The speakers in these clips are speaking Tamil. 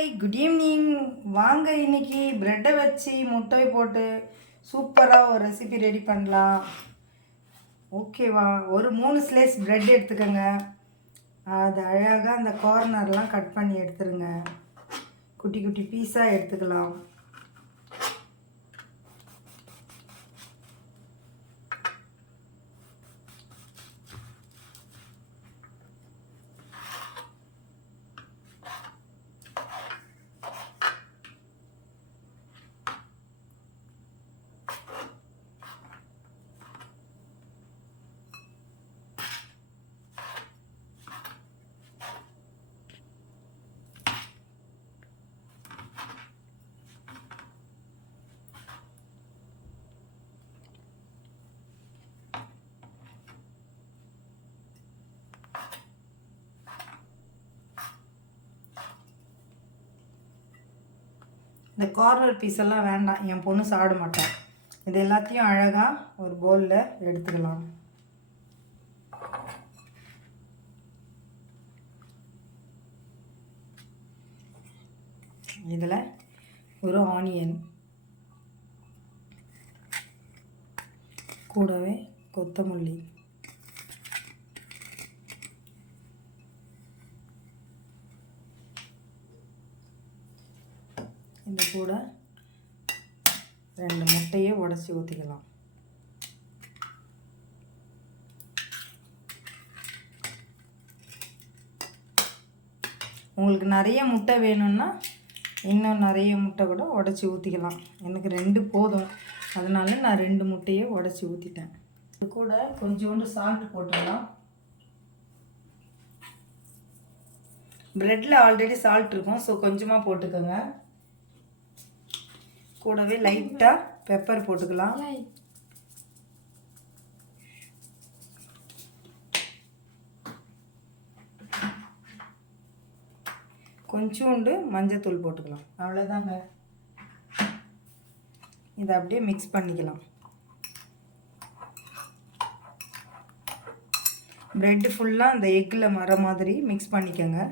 Hi, good evening. வாங்க, இன்னைக்கு ப்ரெட்டை வச்சு முட்டை போட்டு சூப்பராக ஒரு ரெசிபி ரெடி பண்ணலாம். ஓகேவா? ஒரு 3 ஸ்லைஸ் ப்ரெட் எடுத்துக்கோங்க. அது அழகாக அந்த கார்னர்லாம் கட் பண்ணி எடுத்துருங்க. குட்டி குட்டி பீஸாக எடுத்துக்கலாம். இந்த கார்னர் பீஸெல்லாம் வேண்டாம், என் பொண்ணு சாப்பிட மாட்டான். இது எல்லாத்தையும் அழகாக ஒரு பவுலில் எடுத்துக்கலாம். இதில் ஒரு ஆனியன், கூடவே கொத்தமல்லி, இது கூட 2 முட்டையை உடச்சி ஊற்றிக்கலாம். உங்களுக்கு நிறைய முட்டை வேணும்னா இன்னும் நிறைய முட்டை கூட உடச்சி ஊற்றிக்கலாம். எனக்கு 2 போதும், அதனால நான் 2 முட்டையை உடச்சி ஊற்றிட்டேன். இது கூட கொஞ்சோண்டு சால்ட் போட்டுக்கலாம். ப்ரெட்டில் ஆல்ரெடி சால்ட் இருக்கும், ஸோ கொஞ்சமாக போட்டுக்கோங்க. கூடவே லைட்டாக பெப்பர் போட்டுக்கலாம். கொஞ்சோண்டு மஞ்சத்தூள் போட்டுக்கலாம். அவ்வளோதாங்க. இதை அப்படியே மிக்ஸ் பண்ணிக்கலாம். ப்ரெட்டு ஃபுல்லாக அந்த எக்கில் வர மாதிரி மிக்ஸ் பண்ணிக்கோங்க.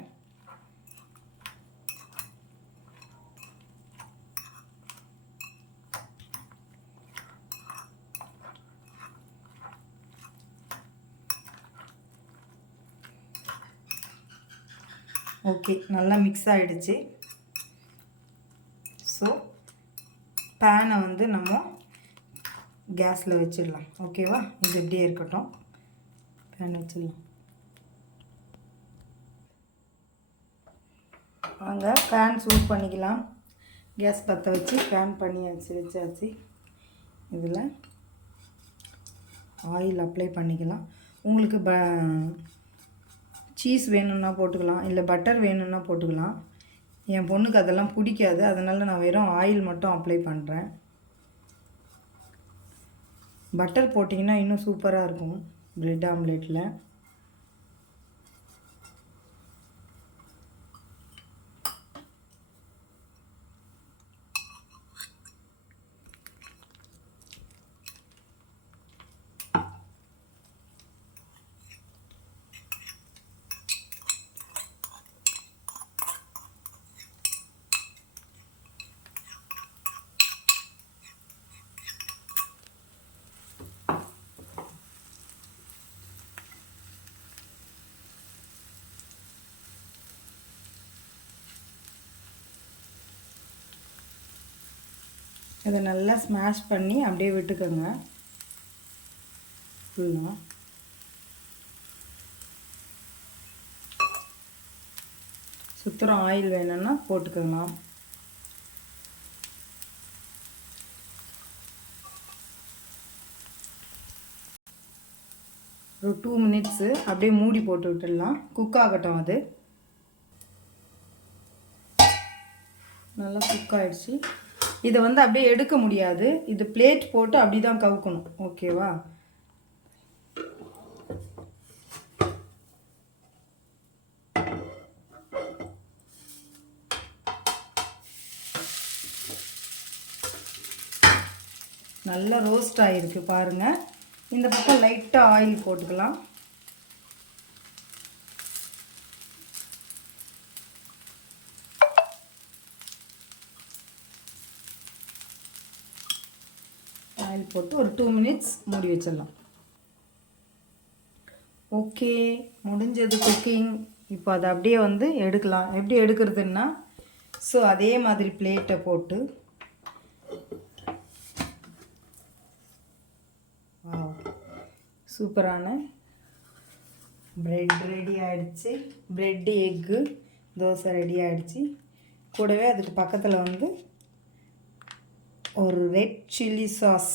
ஓகே, நல்லா மிக்ஸ் ஆகிடுச்சு. ஸோ பேனை வந்து நம்ம கேஸில் வச்சிடலாம். ஓகேவா? இது இப்படியே இருக்கட்டும். பேன் வச்சிடலாம். வாங்க, பேன் சூட் பண்ணிக்கலாம். கேஸ் பற்ற வச்சு பேன் வச்சாச்சு. இதில் ஆயில் அப்ளை பண்ணிக்கலாம். உங்களுக்கு சீஸ் வேணும்னா போட்டுக்கலாம், இல்லை பட்டர் வேணும்னா போட்டுக்கலாம். என் பொண்ணுக்கு அதெல்லாம் பிடிக்காது, அதனால் நான் வெறும் ஆயில் மட்டும் அப்ளை பண்ணுறேன். பட்டர் போட்டிங்கன்னா இன்னும் சூப்பராக இருக்கும் ப்ரெட் ஆம்லேட்டில். இதை நல்லா ஸ்மாஷ் பண்ணி அப்படியே விட்டுக்கோங்க. ஃபுல்லாக சுத்தரம் ஆயில் வேணும்னா போட்டுக்கலாம். ஒரு 2 மினிட்ஸு அப்படியே மூடி போட்டு விட்டுடலாம். குக் ஆகட்டும். அது நல்லா குக் ஆகிடுச்சு. இதை வந்து அப்படியே எடுக்க முடியாது, இது பிளேட் போட்டு அப்படி தான் கவுக்கணும். ஓகேவா? நல்லா ரோஸ்ட் ஆகிருக்கு பாருங்கள். இந்த பக்கம் லைட்டாக ஆயில் போட்டுக்கலாம். ஆயில் போட்டு ஒரு 2 மினிட்ஸ் மூடி வச்சிடலாம். ஓகே, முடிஞ்சது குக்கிங். இப்போ அதை அப்படியே வந்து எடுக்கலாம். எப்படி எடுக்கிறதுன்னா, ஸோ அதே மாதிரி பிளேட்டை போட்டு சூப்பரான பிரெட் ரெடி ஆகிடுச்சு. பிரெட்டு எக்கு தோசை ரெடி ஆகிடுச்சு. கூடவே அதுக்கு பக்கத்தில் வந்து ஒரு ரெட் சில்லி சாஸ்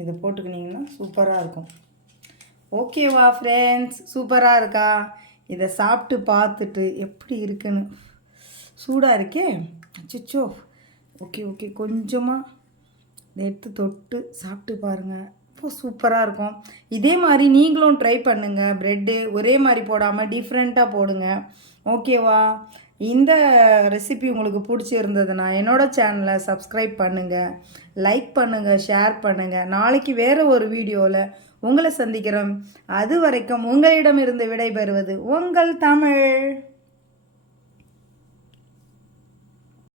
இதை போட்டுக்கினிங்கன்னா சூப்பராக இருக்கும். ஓகேவா ஃப்ரெண்ட்ஸ், சூப்பராக இருக்கா? இதை சாப்பிட்டு பார்த்துட்டு எப்படி இருக்குன்னு. சூடாக இருக்கே, அச்சோ. ஓகே கொஞ்சமாக எடுத்து தொட்டு சாப்பிட்டு பாருங்கள். இப்போ சூப்பராக இருக்கும். இதே மாதிரி நீங்களும் ட்ரை பண்ணுங்கள். ப்ரெட்டு ஒரே மாதிரி போடாமல் டிஃப்ரெண்ட்டாக போடுங்க. ஓகேவா? இந்த ரெசிபி உங்களுக்கு பிடிச்சிருந்ததுன்னா என்னோடய சேனலை சப்ஸ்கிரைப் பண்ணுங்கள், லைக் பண்ணுங்கள், ஷேர் பண்ணுங்கள். நாளைக்கு வேறு ஒரு வீடியோவில் உங்களை சந்திக்கிறோம். அது வரைக்கும் உங்களிடமிருந்து விடைபெறுவது உங்கள் தமிழ்.